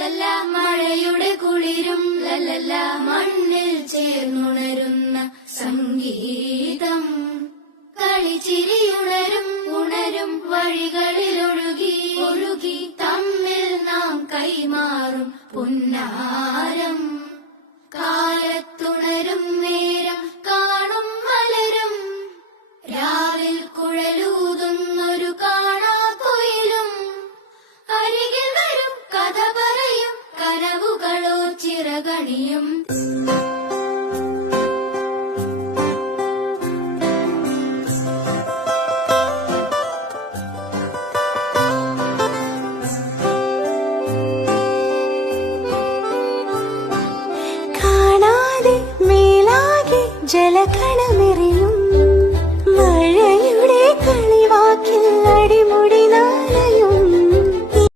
ലല്ലല്ല മഴയുടെ കുളിരും ലല്ലല്ല മണ്ണിൽ ചേർന്നുണരുന്ന സംഗീതം കളിച്ചിരിയുണരും ഉണരും വഴികളിലൊഴുകി ഒഴുകി തമ്മിൽ നാം കൈമാറും പുന്നാരം കാലത്തുണരും നേരം കാണും മലരും രാവിൽ കുഴലൂതുന്നൊരു കാണാക്കുയിലും അരികിൽ വരും കഥ പറയും കനവുകളോ ചിറകണിയും ജലകണമേ